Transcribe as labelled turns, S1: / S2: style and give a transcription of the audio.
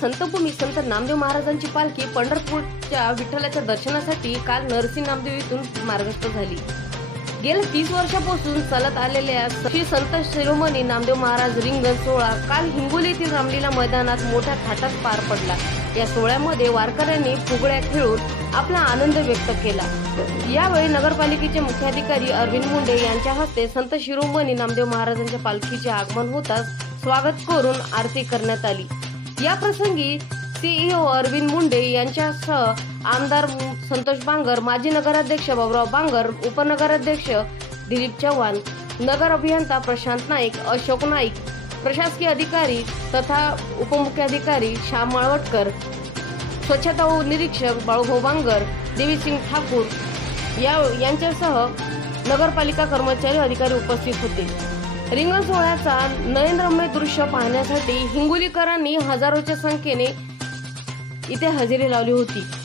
S1: नामदेव महाराजांची पालखी पंढरपूरच्या विठ्ठलाच्या दर्शनासाठी काल नरसिंह नामदेव येथून मार्गस्थ झाली. गेल्या तीस वर्षापासून चालत आलेल्या श्री संत शिरोमणी नामदेव महाराज रिंगण सोहळा काल हिंगोलीतील रामलीला मैदानात मोठ्या थाटात पार पडला. या सोहळ्यामध्ये वारकऱ्यांनी फुगड्या खेळून आपला आनंद व्यक्त केला. यावेळी नगरपालिकेचे मुख्याधिकारी अरविंद मुंडे यांच्या हस्ते संत शिरोमणी नामदेव महाराजांच्या पालखीचे आगमन होताच स्वागत करून आरती करण्यात आली. या प्रसंगी सीईओ अरविंद मुंडे यांच्यासह आमदार संतोष बांगर माजी नगराध्यक्ष बाबुराव बांगर उपनगराध्यक्ष दिलीप चव्हाण नगर अभियंता प्रशांत नाईक अशोक नाईक प्रशासकीय अधिकारी तथा उपमुख्याधिकारी श्याम माळवटकर स्वच्छता निरीक्षक बाळूभाऊ बांगर देवीसिंग ठाकूर या यांच्यासह नगरपालिका कर्मचारी अधिकारी उपस्थित होते. रिंगण सोहळ्याचा नयनरम्य दृश्य पाहण्यासाठी हिंगोलीकरांनी हजारोच्या संख्येने इथे हजेरी लावली होती.